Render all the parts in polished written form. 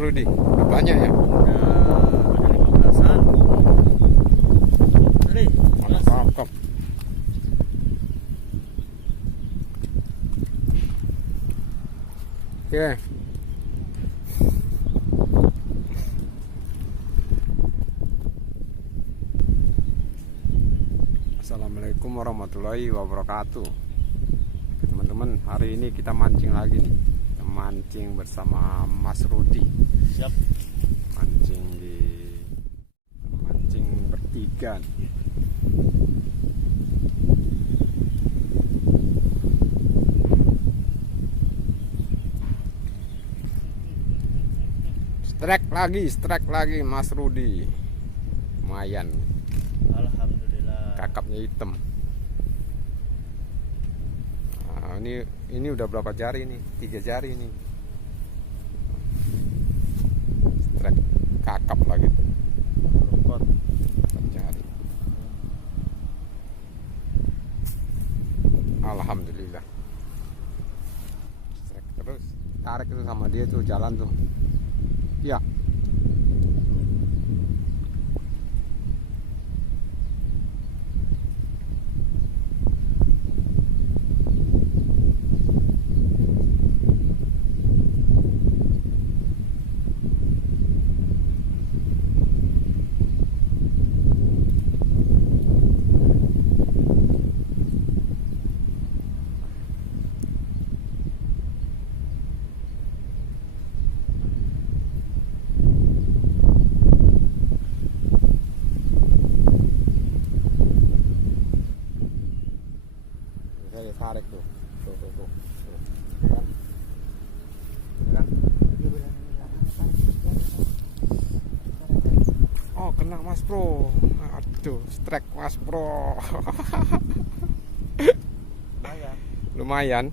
Rudi? Banyak ya? Ada 15-an. Andri, Mantap. Oke. Assalamualaikum warahmatullahi wabarakatuh. Teman-teman, hari ini kita mancing lagi nih. Kita mancing bersama Mas Rudi. siap. Mancing bertiga nih. Strike lagi Mas Rudi. Lumayan. Alhamdulillah. Kakapnya hitam. Nah, ini udah berapa jari nih? 3 jari nih. Strike kakap lagi tuh. 4 jari. Alhamdulillah. Strike terus. Tarik itu sama dia tuh, jalan tuh. Ya. Saya tarik tuh. Tuh. Ya kan? Oh, kena Mas Bro. Aduh, strike Mas Bro. Lumayan.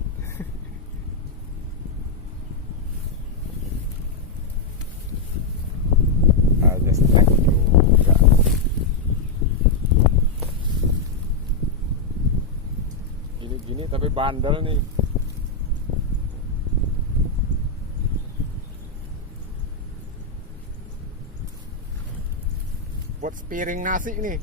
Ada strike juga. Gini tapi bandel nih. Buat spiring nasi nih.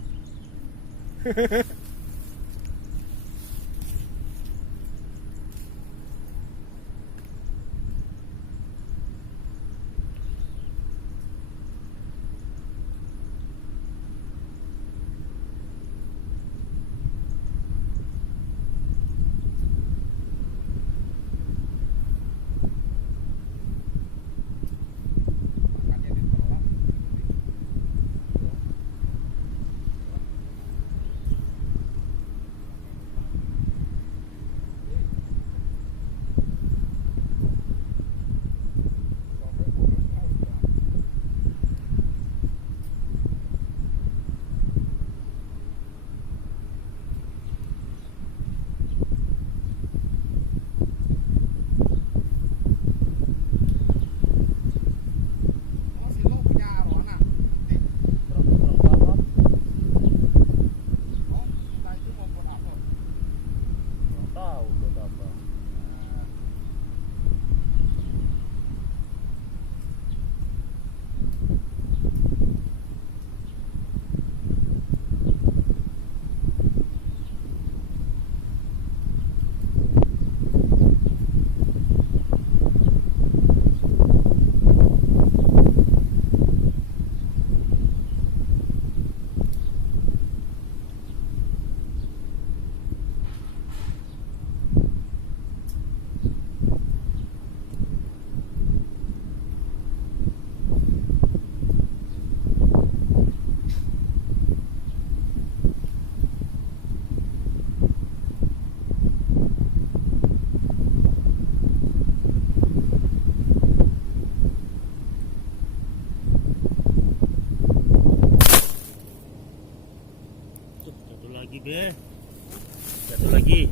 Satu lagi.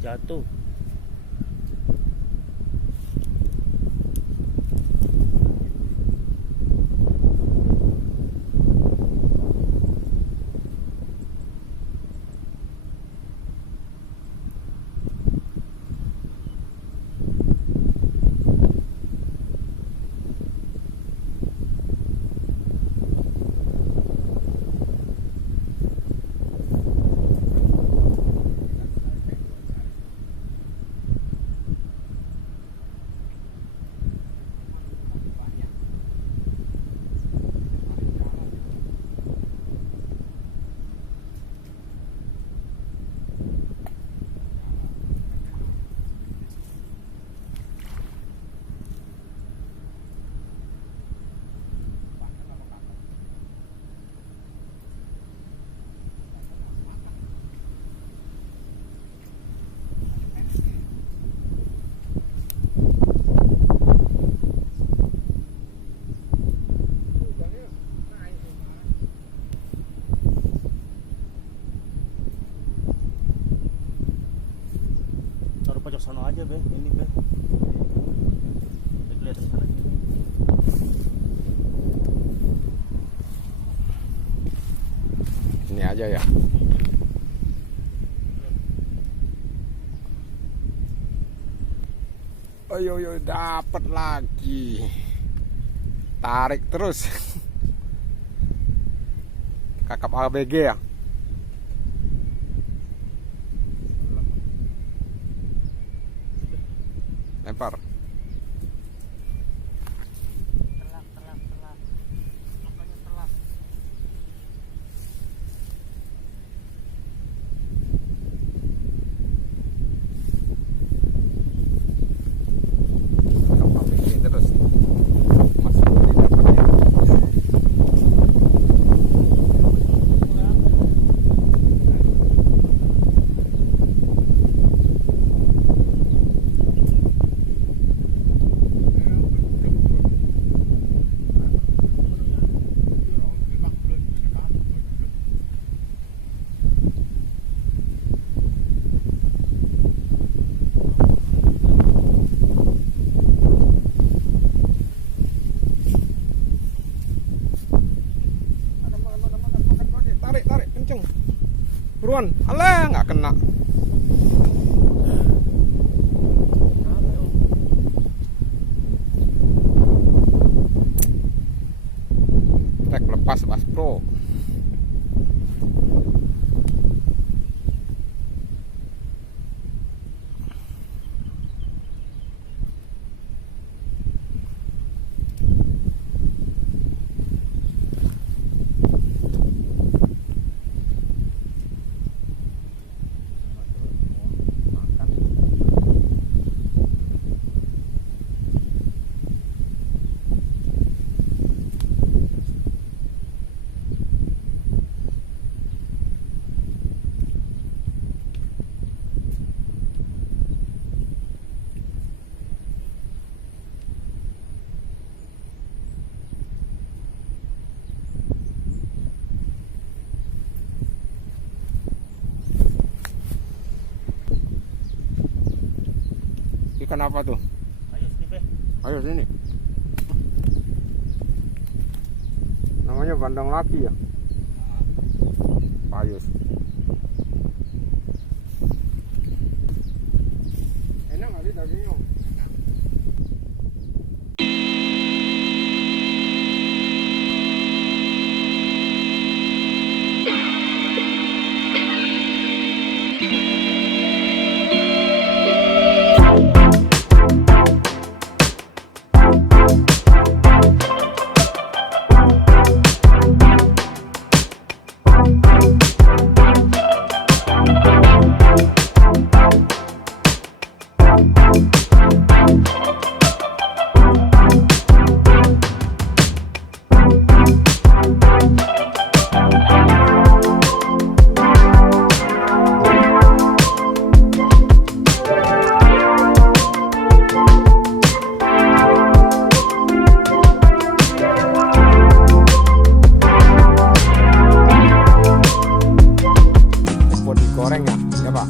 Jatuh. ke sono aja, Be. Ini, Be. Lihat sana sini. Ini aja ya. Ayo, dapat lagi. Tarik terus. Kakap ABG ya. Lempar. Telak. Makanya telak. Kakap ABG terus. Masih belum dapat ya. Tarik kenceng. Buruan. Alah, nggak kena. Trek lepas, Mas Bro. Ikan apa tuh? Ayo sini, Be. Ayo sini. Namanya bandang laki ya? Payus. Enak nggak sih dagingnya? Buat digoreng ya, ya Pak?